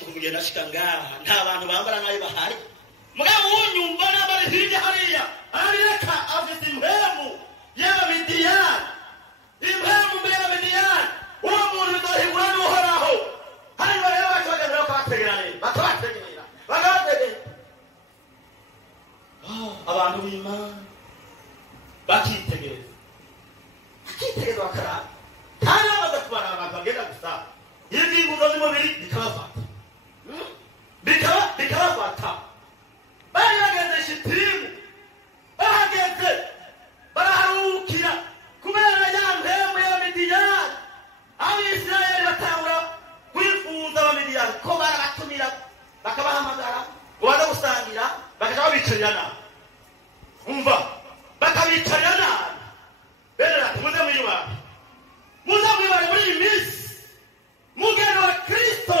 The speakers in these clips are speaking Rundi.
kugenda shikangaha nta bantu bambara nayo bahari mugabo unyumva n'abari hirya hariya areka afite impemu y'abamidiyani impemu y'abamidiyani uwo muntu bidohigura n'uhoraho hanyuma rero bakabagenda bakabategerera abantu b'Imana bakitegereza bakaraba kandi bamaze kubara abantu bagenda gusa ingingo z'umubiri bikabafata bari bageze shitimu bahageze baraharukira kubera ya mpemu y'abamidiyani abisirayeli batangura kwifuza abamidiyani ko barabatumira bakabahamagara ngo baze gusangira bakaja babicarira nabi umva bakabicarira nabi bene ati muze mwibare muri iyi minsi mugendo wa Kristo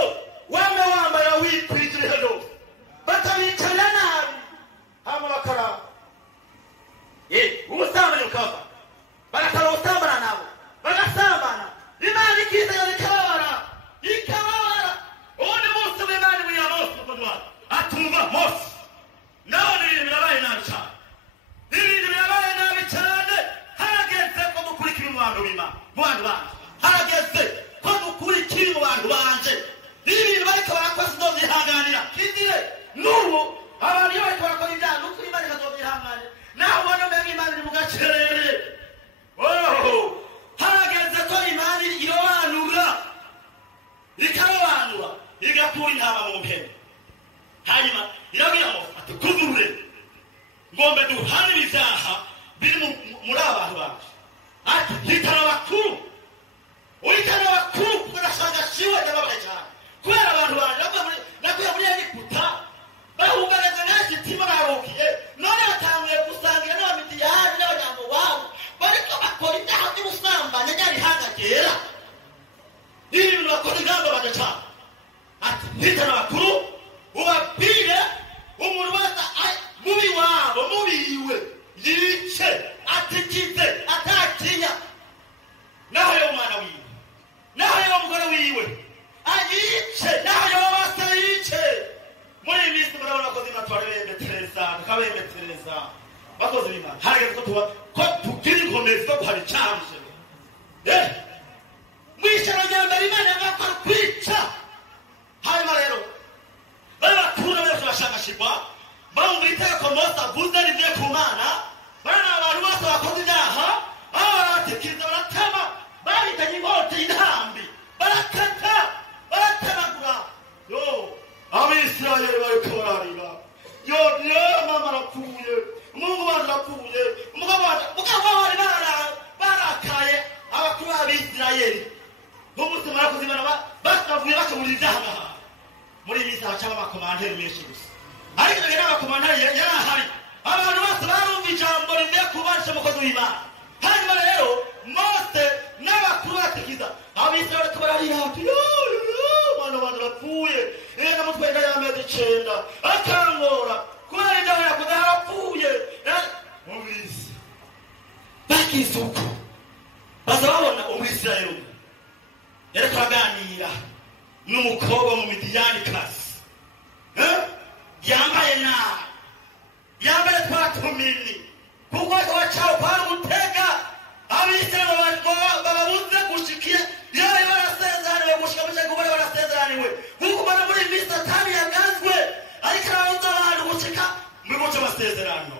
wame wambara wikwikire hano batabicarira nabi hama bakaraba ubusambanyi bukava bagatara ubusambana nabo bagasambana Imana ikizera ikababara ubundi munsi w'Imana buriya Mose ukundwa atumva Mose none ibintu birabaye nabi cyane harageze ko dukurikira umwandu w'Imana mu bantu banje harageze ko dukurikira mu bantu banje ibintu bariko barakora sinzovyihanganira kizire n'ubu abantu iyo bariko barakora ibyaha n'ukuri Imana ikazovyihanganira naho ubona mbega Imana iri mu gacerere harageze ko Imana irobanura ikarobanura igakura intama mu mpene hanyuma irabwira Mose ati kuzurure ngombe duhane ibyaha biri muri abantu bacu ati hitana bakuru kugarasanga shiwe ndababaye cyane kubera abantu banje nakuye muri Egiputa bahungareza n'agitima barukiye none batanguye gusangira n'abamidiyani n'abanyambo wabo bariko bakora ibyaha by'ubusambanyi ryarihangagera ibintu bakora ingamba baje cyane ati hitana bakuru ubabwire umuntu wese mubi wabo mubiwe yice atikize atatinya naho yo mwana wiwe naho yo mugore wiwe ayice naho yo basa yice muri minsi murabona ko tukabembetereza bakoze b'Imana harageze ko tugira inkomezi zo guhana icyaha mw'ishyano rya mbere Imana yagakora kwica hanyuma rero bari bakunda bose bashakashirwa bamwe iteko Mose avuze rivuye ku Mana bari abantu bose bakoze ibyaha baratikiriza baratema bahitanye inkota y'intambi baratemagura abisirayeli bariko bararira mama arapfuye umuhungu wanje arapfuye umugabo bari barakaye abakuru b'Abisirayeli b'umunsi murakoze Imana bakavuye bakabura ibyaha muri iyi minsi hacamo amakomanderi menshi gusa ariko rero abakomanderi yari ahari abantu bose barumva ijambo rivuye ku barisha umukozi w'Imana hanyuma rero Mose n'abakuru batikiza abisirayeli bariko bararira ati mwana wanje arapfuye namutwenga y'amezi 9 akangora kubera ibyaha yakoze harapfuye mubisi bakisuku baza babona umwisirayeli yariko aganira n'umukobwa mu Midiyani kasi yambaye nabi yambaye twatumini kuko wacaho kwa gutega abisirayeli bababuze gushikiye yewe barasezeraniwe gushika mu cyangwa barasezeraniwe kuko bana muri minsi Satani yagazwe ariko arabuza abantu gushika mu muco basezerano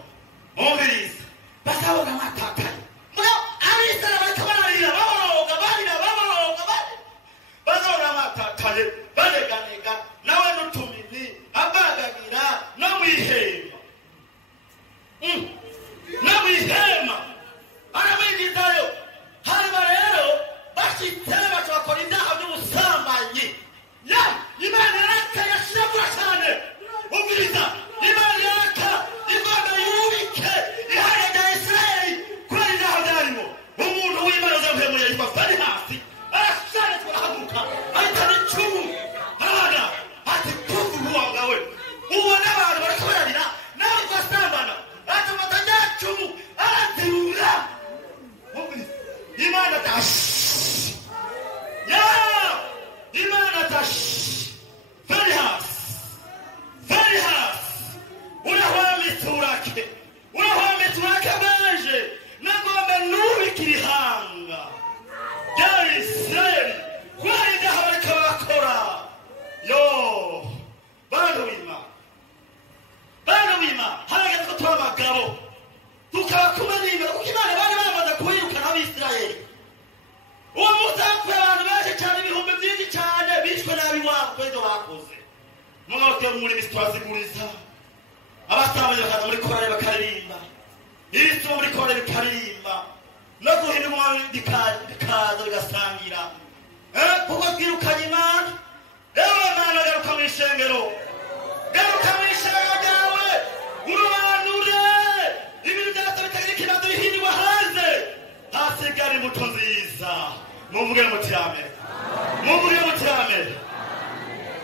mumbiriza bakabona amataka abisirayeli bariko bararira baboroga bazora amatakaye baneganega nawe n'utumini abagagira no mwihema aramwigizayo hanyuma rero bashitse bakora ibyaha by'ubusambanyi Imana yaraka yashiragura cyane umviriza Imana yaraka igomba yubike ihare rya Isirayeli twakoze mugabo twe muri misitwaziguriza abasabanye bakaza muri korale bakaririmba isi muri korale bikaririmba no guhindura bikaza bigasangira kuko twirukanye Imana ewe Mana garuka mu ishengero ryawe urobanure ibintu byose bitagira ikibazo bihindurwa hanze hasigara imbuto nziza mumvuge muti amen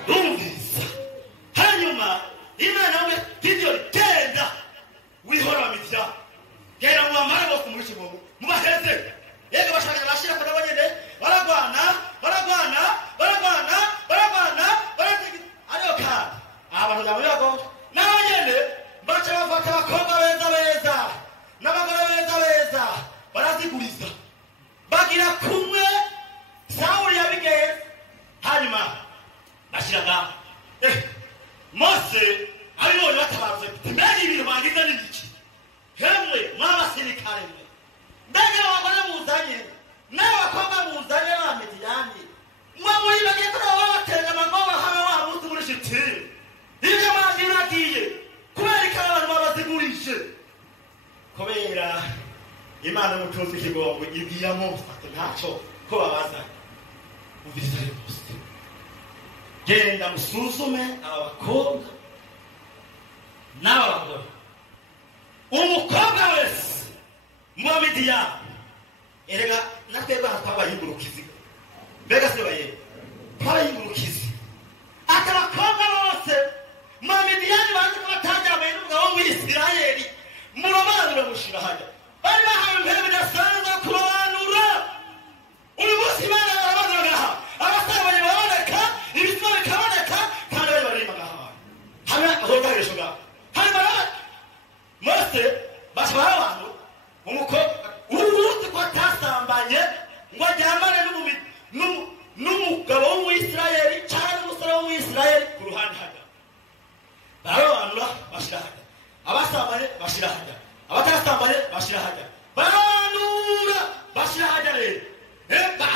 rumvisa hanyuma Imana we Gideon genda wihora mitya genda mu bamara bose muri kibogo mubaheze yego bashaka bashira ko nabonyene baragwana ariyo ka abantu byamuyago nabonyene bacha bafata bakobwa beza n'abagore beza baraziguriza bagira kumwe Sawuli yabigeye hanyuma bashiraga Mose abibonye batabaze mbega ibintu bangiza n'ibiki hemwe mw'abasirikare mwe mbega abagore muzanye n'abakobwa muzanye ba Midiyani mwe muri bagiye kubabatera amagoba hamwe wa munsi muri shitiri ibyo mwagiragiye kubera abantu babazigurije kubera Imana mutunzi kigongo ibwira Mose ati ntaco ko babaza uviriza Mose genda musuzume abakobwa n'abagore umukobwa wese mu Midiyani erega natwebwe twabayigurukizi mbega se baye twabayigurukizi akabakobwa bose mu Midiyani banze batajyamaye n'umugabo w'Isirayeli murobanura mushira hajya bari bahawe impera bidasanzwe kurobanura uri munsi Imana barabonagaha abasabanye baboneka ibizima bikaboneka kandi bari barimagaha hamwe ahogaresho ga hanyuma Mose bashobora abantu umukobwa uruzi ko atasambanye ngo ajyamane n'umugabo w'Umwisirayeli cyangwa umusore w'Umwisirayeli ku ruhande hajya barabanura bashira hajya abasambanye bashira hajya abatasambanye bashira hajya barabanura bashira hajya rero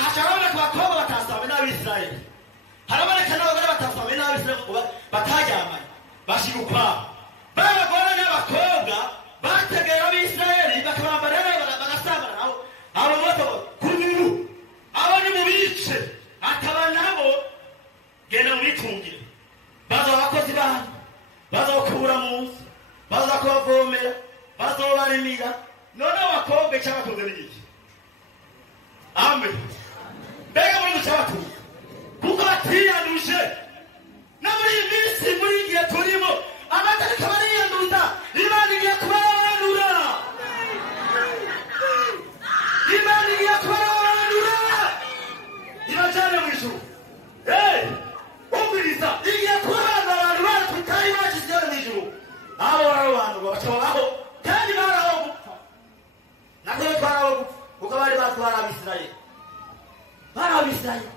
hashobora ku bakobwa batasambanye n'Abisirayeli haraboneka n'abagore batasambanye n'Abisirayeli batajyamanye bashira ukwabo babagore n'abakobwa bategera Abisirayeli bakabambara bagasambana nabo abo bose kunuru abo ni mu bice akaba nabo genda mu bitungire baza abakozi babo baza kubura munsi baza kubavomera baza barimira none abakobwa cyangwa batunze n'iki amen mbega muri mucyabatuye kuko batiyanduje na muri iyi minsi muri igihe turimo amatariki bariyanduza Imana igiye kubarobanura ibajyane mu ijuru umviriza igiye kubarobanura abantu bari tutari bashyizeho mu ijuru abo bararobanurwa bacabaho kandi baraho gupfa natwe twaraho gupfa kuko bari batwara Abisirayeli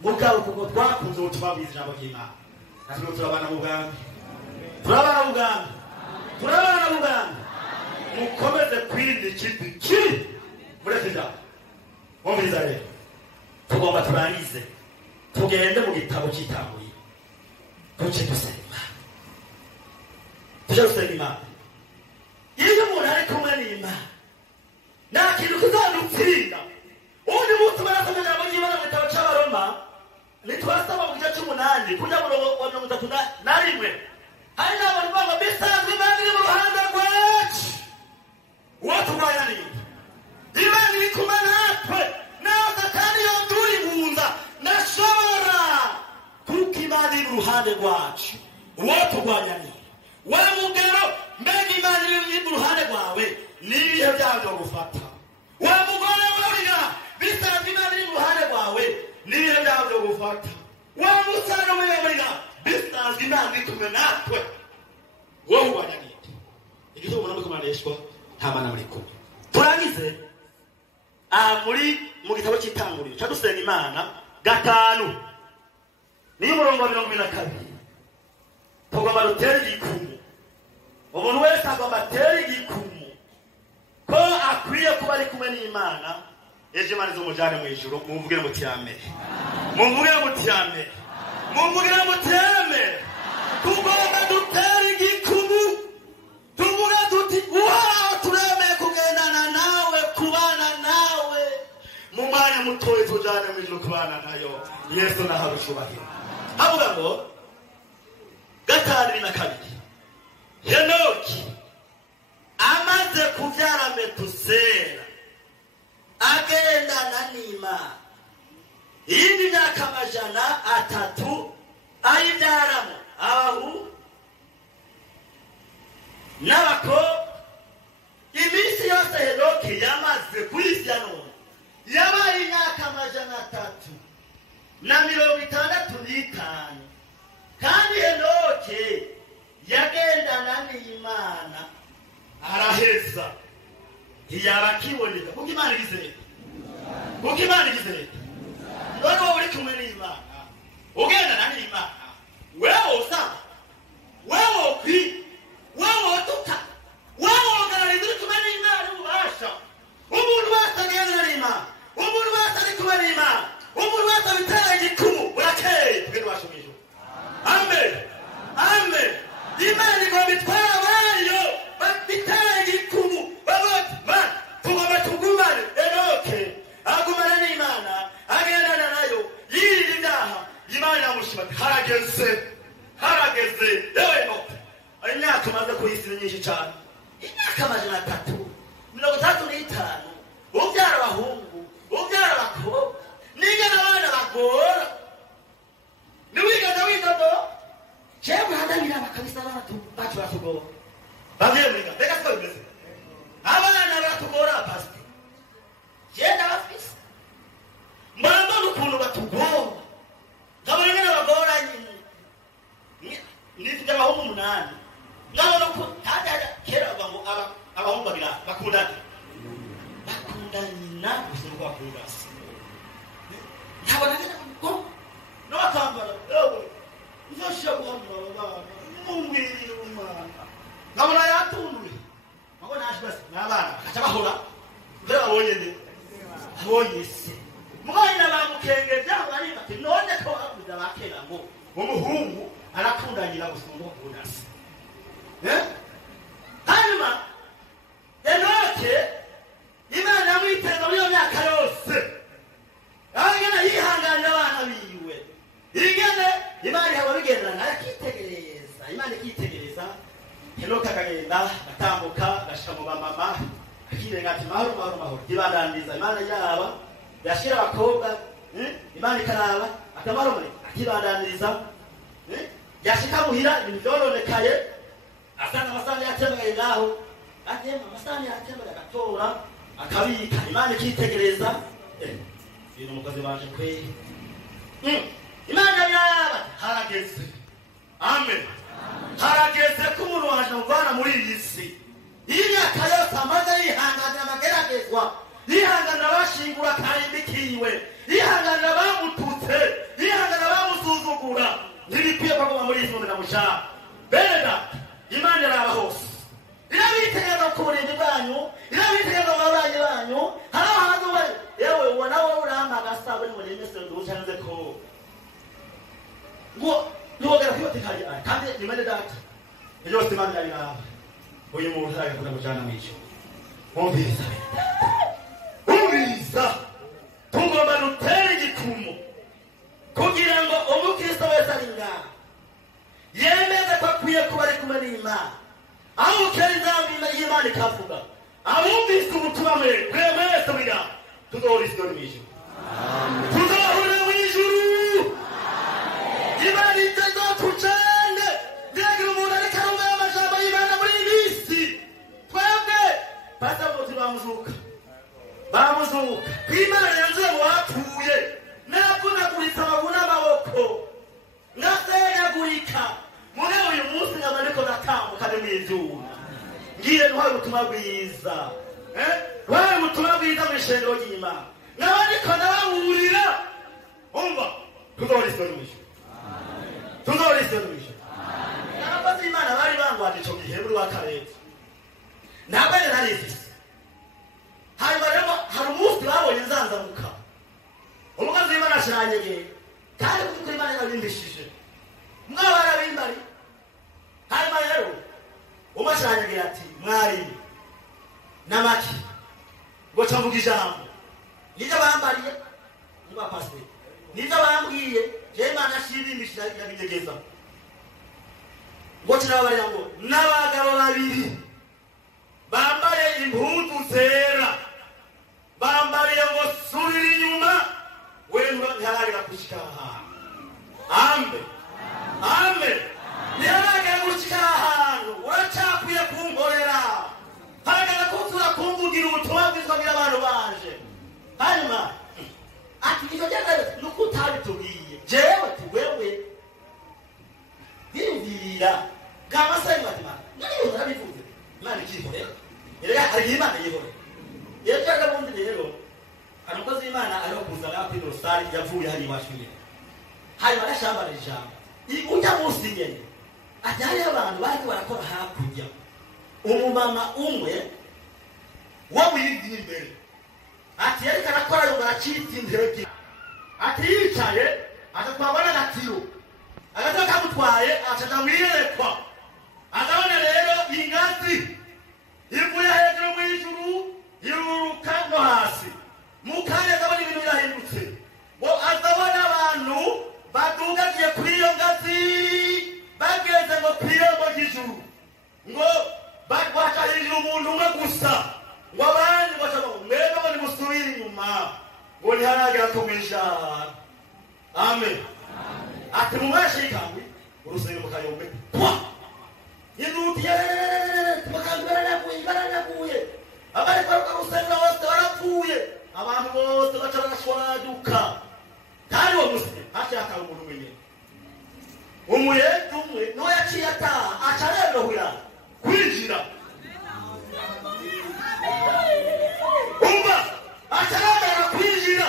mugabo kuko twakunze ubutumwa bw'ijambo ry'Imana natwe turabana mu bwami turabana mu bwami mukomeze kwirinda ikindi kiri mureke ijambo umviriza rero tugomba turangize tugende mu gitabo cy'Itanguriro tujye dusenga Imana iyo umuntu ari kumwe n'Imana nta kintu kizadutsinda ubundi munsi barasoma ijambo ry'Imana mu gitabo cy'Abaroma nitwasoma mu gice cy'umunani kujya mu murongo wa 31 hari n'abantu baba bisanzwe Imana iri mu ruhande rwacu uwo turwanya ni Imana iri kumwe natwe nawe Satani yoduribunza nashobora kuko Imana iri mu ruhande rwacu uwo turwanya ni wa mugero mbega Imana iri mu ruhande rwawe n'ibihe byawe gufata wa mugore wuriga bisanzwe Imana iri mu ruhande rwawe n'ibihe byawe gufata wa musana wuriga bisanzwe Imana iri kumwe natwe wowe urwanya ni igihe ubona ko kumaneshwa nta mana muri kumwe turangize muri mu gitabo cy'Itanguriro cyadusenga Imana 5 niyo murongo wa 22 tugomba gutera igikumu umuntu wese agomba atera igikumu ko akwiye kuba ari kumwe n'Imana ejo Imana izomujyane mu ijuru mumvuge muti amen mumvugira muteme tugomba dutera igikumu tuvuga tuti uhoraho turemeye kugendana nawe kubana nawe mu mwanya mutoya tujane mu ijuru kubana nayo yesu nahawe icyubahiro havuga ngo 5:2 Henoki amaze kubyara Metusela agendana n'Imana iyindi myaka 300 ayibyaramo abahu n'abakobwa iminsi yose Henoki yamaze kuri isi ya none yabaye imyaka 365 kandi Henoki yagendana n'Imana araheza ntiyabakiboneka kuko Imana igize none wowe uri kumwe n'Imana ugendana n'Imana wewe usaba wewe utuka wewe ugaragariza uri kumwe n'Imana ubasha umuntu wese agendana n'Imana umuntu wese ari kumwe n'Imana umuntu wese abitera igikumu urakeye tugende ubasha mu ijuru amen amen Imana igomba itwara abayo bitera igikumu babati man tugomba tugumane Henoki agumana n'Imana agendana nayo yirinde ibyaha Imana yamushima harageze yewe Henoki imyaka umaze ku isi nyinshi cyane imyaka 335 ubyara abahungu ubyara abakobwa nigana abana bagora niwigana widodo chewe hadabira bakabisa abantu bacu batugora bamwe mwiga beka siko bimeze abana batugora pastor yenda bafise mbamba ukuntu batugora ngabone n'abagora nyine nifite abahungu 8 ngabona ko hada kera ngo abahungu babira bakundana gusuka kurasi ntabona ko no akambara ewe nzosha guhamura abana mumwiri umwana ngabona yatunduye ngabona ashibase n'abana kaca bahora ndera abonye se mwana bamukengeje abari bati none ko abuza bakera ngo umuhungu arakundanyira gusuka kurasi hanyuma Henoki Imana yamwiteza muri iyo myaka yose agana yihanganira abana biwe igene Imana yaba bigendana akitegereza Imana ikitegereza Henoki akagenda atambuka agashika mu bamama akirenga ati mahoro ibandaniza Imana yaba yashira abakobwa Imana ikaraba akamaro muri akibandaniza yashika muhira ibintu byoronekaye asanga amasahani yatembaye ngaho amasahani yatembaye agatora akabika Imana ikitegereza ibintu umukozi baje kwe Imana yaba harageze amen harageze ko umuntu waje muvana muri iyi si imyaka yose amaze yihanganira amageragezwa yihanganira abashingura karimbikiwe yihanganira bamututse yihanganira bamusuzugura ntibikwiye ko aguma muri iyi nzira mushaka benda Imana iraba hose irabitegereza ku burindi bwanyu irabitegereza mu babanyi banyu hari ahantu yewe ubona wowe uramagasa buri muri mesero ducanze ko ngo ntiwogera kwibatikanye kandi Imana data yose Imana iraba uyu muntu aragakunda kujana mu icyo umviriza tugomba dutera igikumu kugira ngo umukristo wese ari ngaha yemeze ko akwiye kuba ari kumwe n'Imana aho ukera inzambi y'Imana ikavuga abumvise ubutumwa mwese mwiga tuzohora isi mu ijuru tuzohora mu ijuru Imana itazotucane mbega umuntu ariko arumva amajambo y'Imana muri iyi minsi twebwe basabuzi bamuzuka Imana yanzuye mu bapfuye navunaguritse amaguru n'amaboko ngasenyagurika muri uyu munsi nkaba ndiko ndatambuka ni mw'izuba ngiye ntwari ubutumwa bwiza ntwari ubutumwa bwiza mu ishengero ry'Imana nkaba ndiko ndababurira umva tuzohora isi mu ijuru n'abakozi b'Imana bari bangwaje ico gihe muri wa Karete ntabwo ari narifise hanyuma rero hari umunsi babonye nzanzamuka umukozi w'Imana ashiranyege kandi kuko Imana Imana yabimbishije mwabara bimbari hanyuma rero umashanyagira ati mwari namaki ngo camvuga ijambo nibyo bambariye niba pastor nibyo bambwiye je Imana shibimbishije yabigegeza ngo kirabarira ngo n'abagabo babiri bambaye impuzu zera bambariye ngo subira inyuma wewe ntiharagera gushika ahantu amen amen ntiharagera gushika ahantu uracakwiye kunkorera haragera kutura kumvugira ubutumwa bwitwa bwira abantu baje hanyuma ati ivyo byageze nuko utabitubwiye jewe ati wewe birindira bw'amasaha matima nariyo urabivuze Imana ikihorera erega hari Imana yihorera iyo cyaga bundi rero umukozi w'Imana ariho kuzana kuri rosari yavuye hari iwacu nyine hari barashambara ijambo ujya munsi nyene ati hari abantu bari barakora hakurya umumama umwe wo wiyindi imbere ati yari karakora yo baracitse intege ati yicaye atatwabona gatiro agatoka kamutwaye acaja mwiyerekwa agabona rero ingazi ivuye hejuru mw'ijuru yiruruka no hasi mukanya agabona ibintu birahindutse ngo azabona abantu badugagiye kuri iyo ngazi bageze ngo kw'irembo ry'ijuru ngo baca hejuru umuntu umwe gusa ngo abandi bacaba ngo mwebwe ngo nimusubire inyuma ngo ntiharagera ko mw'ijana amen ati mumwashikangwe urusengero mukayombe pwa yidutiye mukandu baranaguye abari kwaruka urusengero bose barapfuye abantu bose baca barashwaduka kandi uwo musi hashaka umuntu wenyine umuyede umwe niwe yaciye ataha aca arembehura kwinjira umva aca arembehura kwinjira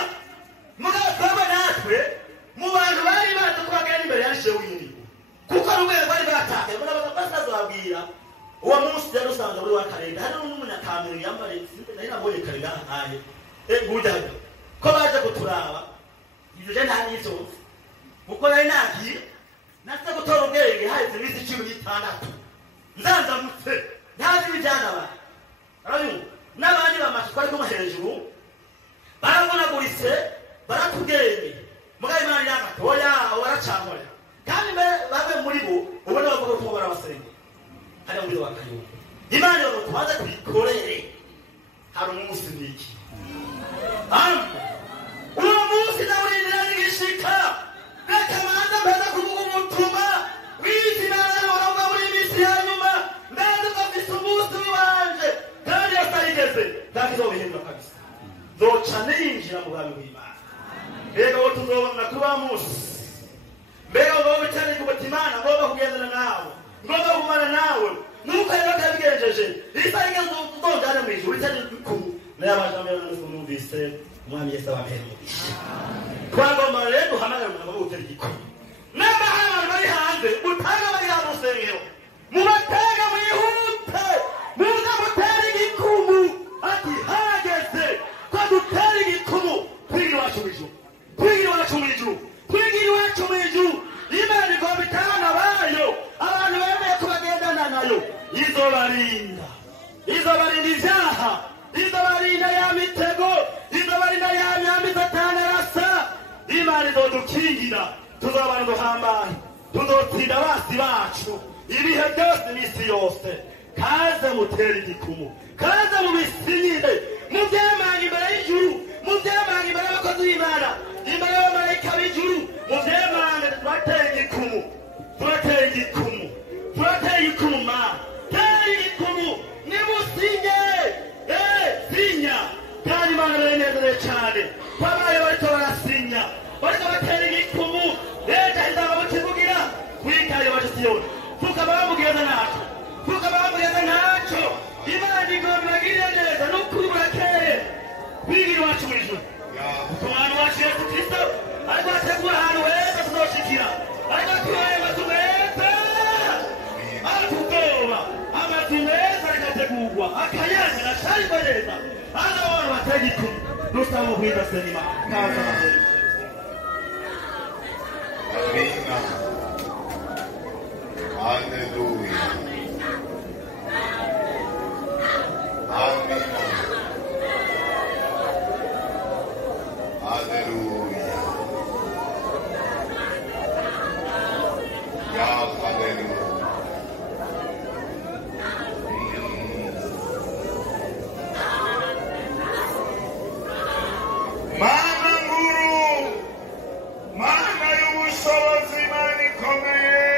mugabo twebwe natwe mu bantu bari bazi ko bagenda imbere ya shewe yindi kuko rubere bari batakaye muri abo basazabwira uwo munsi rero usanga muri wa karenda hari n'umunyakamero yambare nari nabonye karenda ahaye ngudaga ko baje kuturaba ibyo je nta n'ivyo kuko nari nagiye nase gutora ubwenge haheze iminsi 16 nzanzamutse ntazi ibijyana abantu arabona n'abandi bamashiko ariko mo hejuru barabonaguritse baratubwenge mugaye Imana yagatoya waracamura kandi babe muri bo ubona bavuga ko barabasenge hari muri bakayuka Imana yo tubaza kubikorere hari umunsi niki amen uwo munsi nawe nirangishika rekamanza mbeza kuvuga umutuma w'Imana waravuga muri misi ya nyuma ndaza kafise umunsi wanje kandi yasayigeze ndakizobihinduka kabisa zoca ninjira mu bwami bw'Imana mbega wo tuzobona kuba munsi mbega wowe cyane kubatimana ngoba kugendana nawe ngoba kumana nawe nuko rero kabigenjeje isayigeze uzondana mu ijuru cyane ku n'abajambe n'umvise umwami Yesu abaheremugisha twagomba rero duhamagara umuntu w'utera igikoni n'abahanga bari hanze utanga bari hanze urusengero mubatega mwihute muza mutera igikumu ati hageze ko dutera igikumu kwigira iwacu mu ijuru kwigira iwacu mu ijuru kwigira iwacu mu ijuru Imana igomba itana bayo abantu bemeye kubagendana nayo izobarinda ivyaha izobarinda ya mitego izobarinda ya myambi satani arasa Imana izodukingira tuzabana duhambaye tuzotsinda abasi bacu ibihe byose n'isi yose kaze mutera igikumu kaze mubisinyire muvyemanga imbere y'ijuru muvyemanga imbere y'abakozi b'Imana imbere y'abamarayika b'ijuru muvyemanga turatera igikumu turatera igikumu turatera igikumu ma tera igikumu nimusinye sinya kandi Imana barenezere cyane kwabaye bariko barasinya bariko batera igikumu leta izaba mukivugira kwikaye basiyoni tukaba bamugeza naco tukaba bamugeza naco Imana igomba bagire neza n'ukuri burakeye kwigira iwacu mu ijuru umwana wacu Yesu Kristo ariko ategura ahantu heza tuzoshikira ariko atubaye amazu meza atubwoba amazu meza agategurwa akayanya nashariko neza hano abantu batega igikumu dusaba ubwiza senima kaza amazu Amina. Hallelujah. Amina. Hallelujah. Yeah, hallelujah. Mana Guru, Mana y'ubushobozi, Mana ikomeye,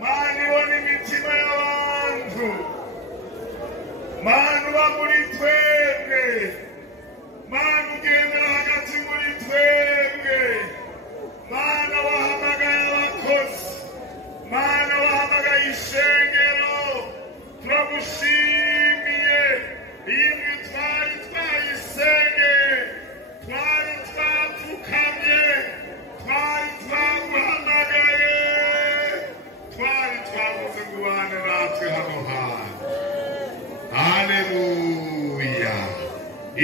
Mana ibona imitima y'abantu, Mana uba muri twebwe, Mana ugendera hagati muri twebwe, Mana wahamagaye abakozi, Mana wahamagaye ishengero, turagushimiye imwe twari twayisenge, twari twapfukamye, twari twaguhamagaye, twari twabuze kubana natwe hano hantu. Haleluya,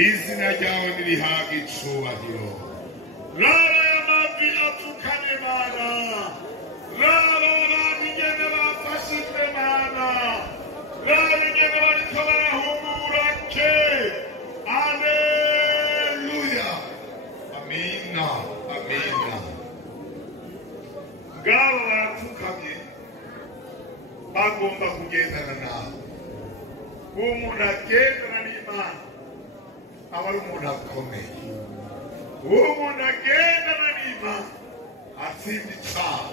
izina ryawe nirihabwe icubahiro. Raba y'amavi apfukamye Mana, raba abantu ingene bafashijwe Mana, raba ingene bariko barahumura ke. Haleluya, amina, amina. Ngabo barapfukamye bagomba kugendana nawe. Umuntu agendana n'Imana aba ari umuntu akomeye. Umuntu agendana n'Imana atsinda icaha.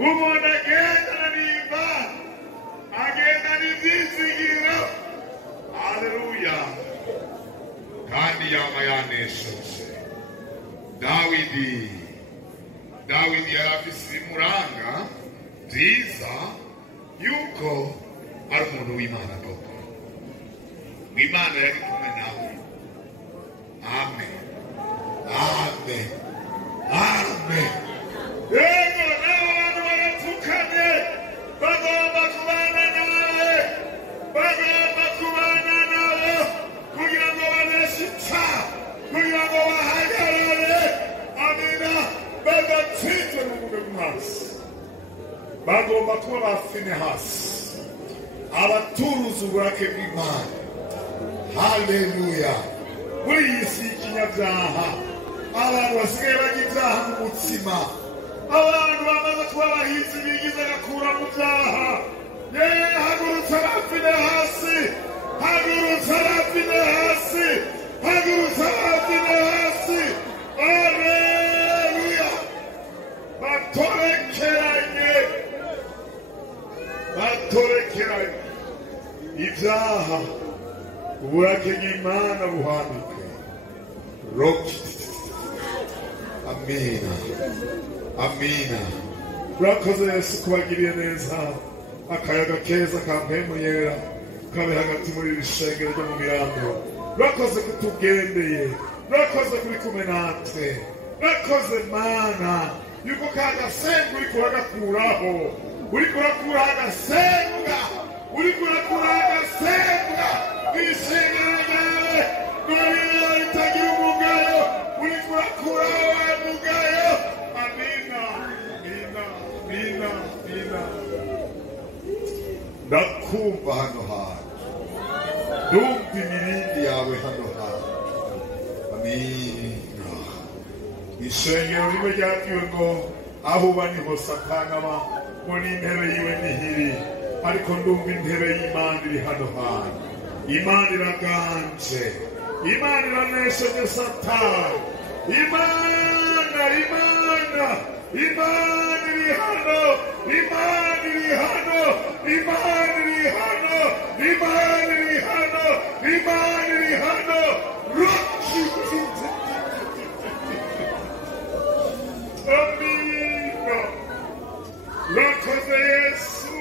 Umuntu agendana n'Imana agendana ivyizigiro. Haleluya, kandi yama yanesheje. Dawidi yari afise ibimuranga vyiza yuko ari umuntu w'Imana koko. Imana yari kumwe nawe. Amen, amen, amen. Yego nabo bantu barapfukamye bagomba kubana nawe, bagomba kubana nabo kugira ngo baneshe icaha, kugira ngo bahagarare. Amina, badatsinze n'ubuge bw'amazi. Bagomba kuba ba Finehasi, abaturuza uburake bw'Imana. Haleluya, muri iyi si y'ikinyabyaha abantu basigaye bagira ibyaha mu mutima, abantu bamaze kuba abahinzi bigize agakura mu byaha. Hagurutsa ba Finehasi, hagurutsa ba Finehasi, hagurutsa ba Finehasi. Haleluya, batorekeranye ibyaha, uburake bw'Imana buhanike. Amina, amina. Urakoze Yesu kubagiriye neza, akayaga keza ka mpemu yera kabe hagati muri iri shengero ryo mu Mirambo. Urakoze kutugendeye, urakoze kuri kumwe natwe, urakoze Mana yuko kagasenga uriko uragakuraho, uriko urakuraho agasenga, uriko urakuraho agasenga kw'ishengero ryawe rw'abirabura ritagira umugayo, uriko urakuraho wa mugayo. Amina, amina, amina, amina. Ndakumva hano hantu, ndumva imirindi yawe hano hantu. Amina. Ishengero rimwe ryabwiwe ngo aho uba niho Satani aba, ngo n'intebe yiwe nihiri, ariko ndumva intebe y'Imana iri hano hantu. Imana iraganje, Imana iranesheje Satani. Imana iri hano, Imana iri hano, Imana iri hano, Imana iri hano, Imana iri hano. Amina. Urakoze Yesu.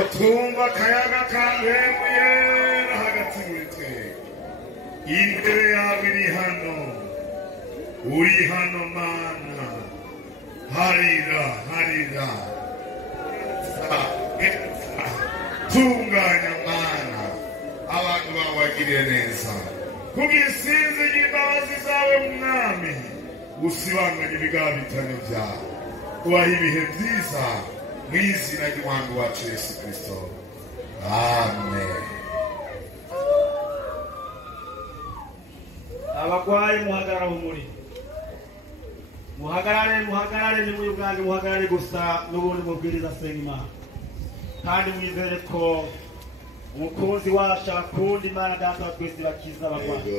Otumba kayaga kangemuye hagati muri twe imbere yawe iri hano uri hano mana harira tunganya mana abantu bawagiriye neza kugisinzi y'imbabazi zawe mwami usibanganye ibigabitanyo byawe ubaha ibihe byiza mu izina ry'umwami wacu Yesu Kristo amen. Abagwayi muhagarara umuri muhagarare ni muri bwange muhagarare gusa n'ubundi mubwiriza senga Imana kandi mwizere ko umukunzi wacu akunda Imana data wa twese bakiza abagwayi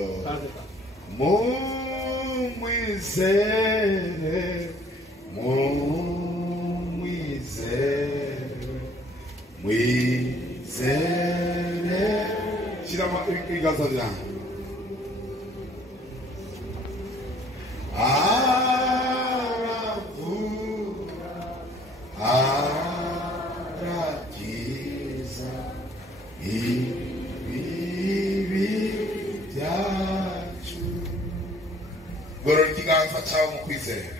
mwizere shirama ibiganza byanyu arakiza ibibi byacu gorora ikiganza cyawe mu kwizera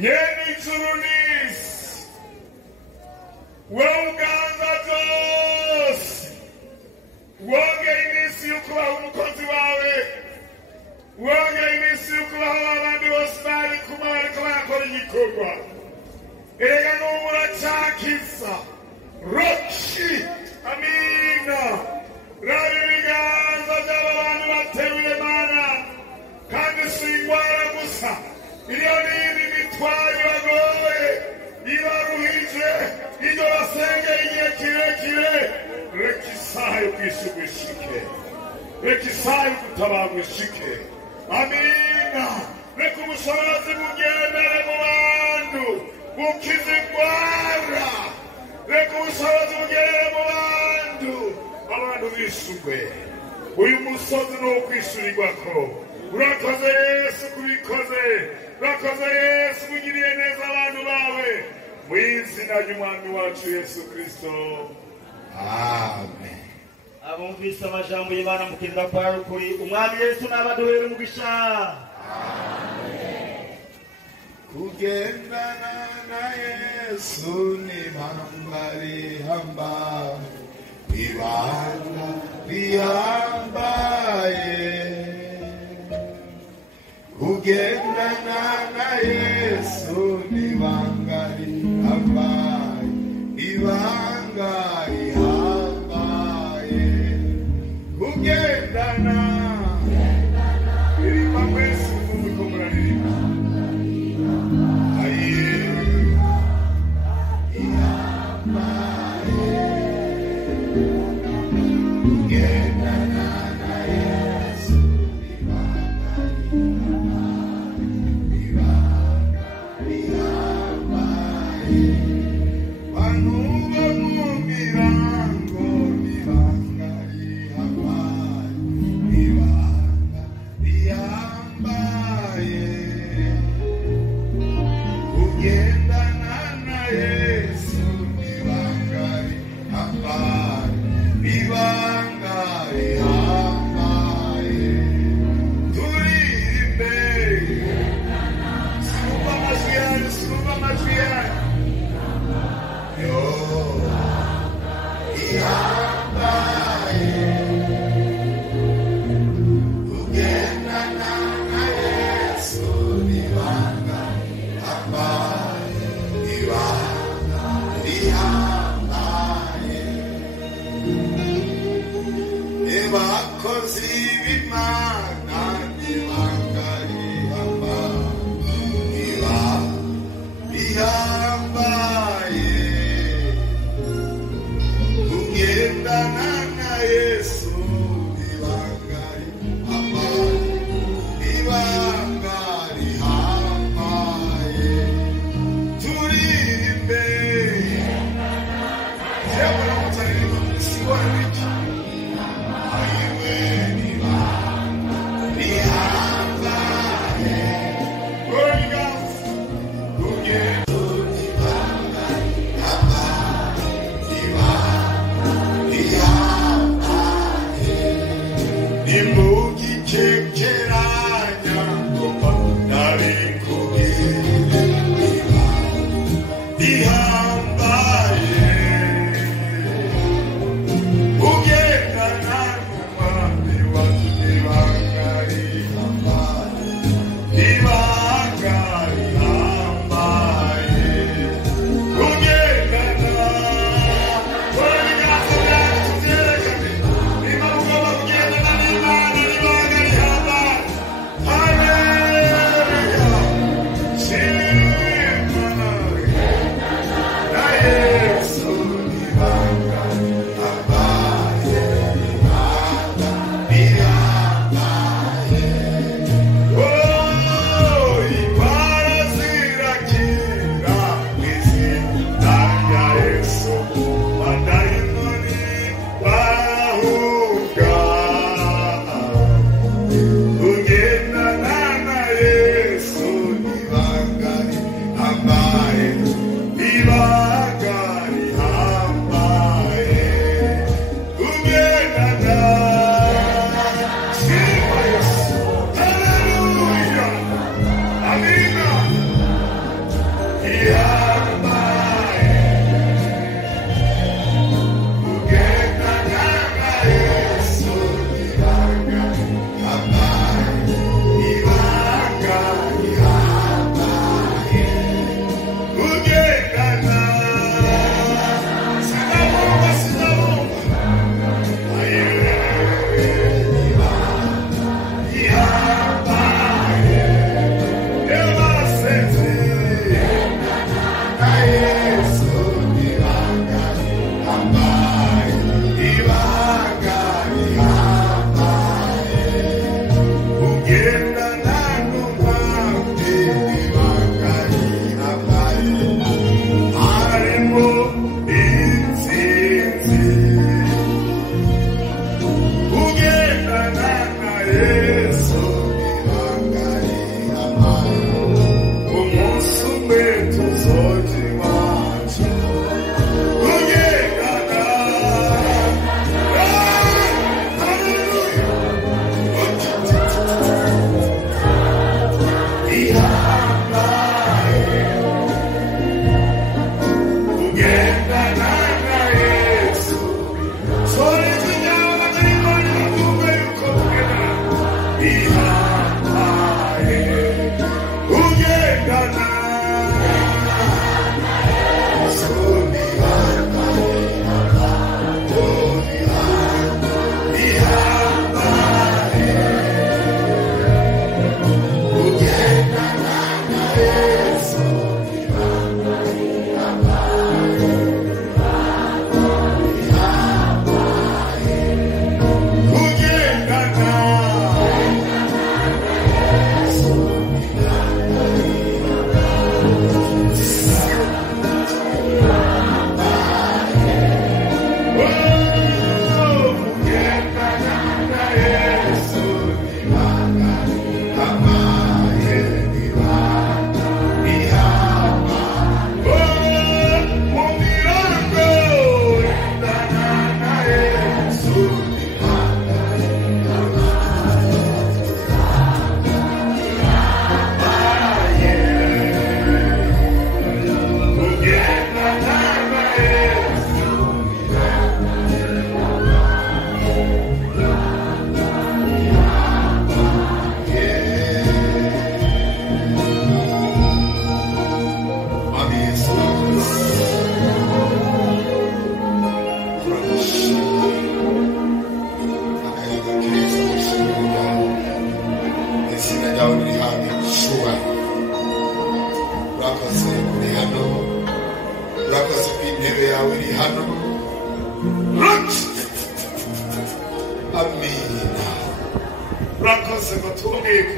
nyene ijuru n'isi wowe uganza byose wongera iminsi y'ukubaho umukozi wawe wongera iminsi y'ukubaho abandi bose bari kumwe bariko barakora igikorwa erega n'ubu uracyakiza roki amina raba ibiganza by'aba bantu bateruye mana kandi si ingwara gusa iriyo n'indi mitwaro ibagoye ibaruhije iyo basengeye igihe kirekire reka isaha yo kwishimishike reka isaha yo gutabagwishike amina reka ubushobozi bugendere mu bantu bukiza indwara reka ubushobozi bugerere mu abantu bishurwe uyu musozi ni uwo kwishyurirwako urakoze Yesu kubikoze urakoze Yesu ugiriye neza abantu bawe mu izina ry'umwami wacu Yesu Kristo amen. Abumvise amajambo y'Imana mukiriza kwa rukuri umwami Yesu nabaduhere umugisha kugendana na Yesu ni ibanga rihambaye ibanga rihambaye kugendana na Yesu ni ibanga rihambaye ibanga rihambaye kugendana iririmba mwese muzi ko muraririmba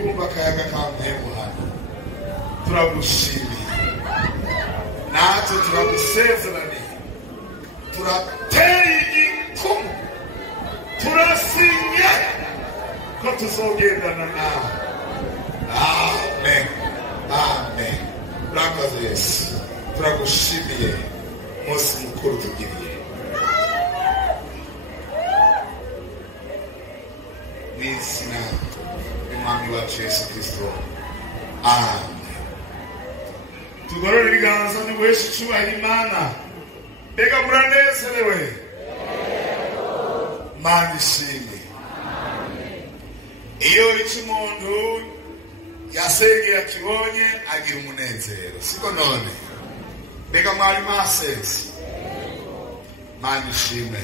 kumva akayaga ka mpemu hano turagushimiye natwe turagusezeraniye turateye igikumu turasinye ko tuzogendana nawe. Amen. Amen. Urakoze Yesu, turagushimiye umunsi mukuru tugiriye mu izina ry'umwami wacu Yesu Kristo. Amen. Tugorore ibiganza duheshe icyubahiro Imana. Mbega muranezerewe? Mana ishimwe. Iyo icyo umuntu yasengeye akibonye agira umunezero, siko none? Mbega mwari masense? Mana ishimwe.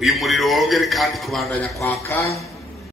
Uyu muriro wongere kandi kubandanya kwaka